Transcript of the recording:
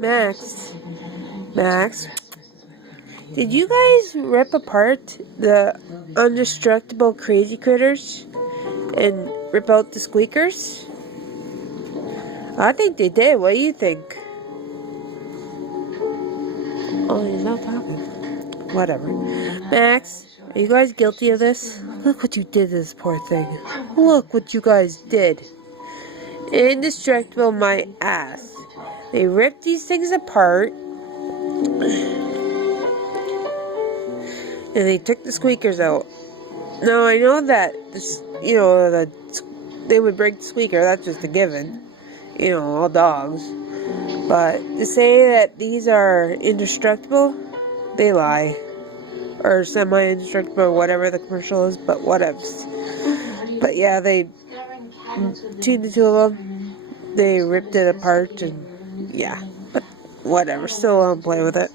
Max, did you guys rip apart the indestructible crazy critters and rip out the squeakers? I think they did. What do you think? Oh, he's not talking. Whatever. Max, are you guys guilty of this? Look what you did to this poor thing. Look what you guys did. Indestructible my ass. They ripped these things apart. And they took the squeakers out. Now I know that this, they would break the squeaker. That's just a given. All dogs. But to say that these are indestructible, they lie. Or semi-indestructible, or whatever the commercial is. But whatevs. But yeah, between the two of them, they ripped it apart and yeah. But whatever. Still, I'll play with it.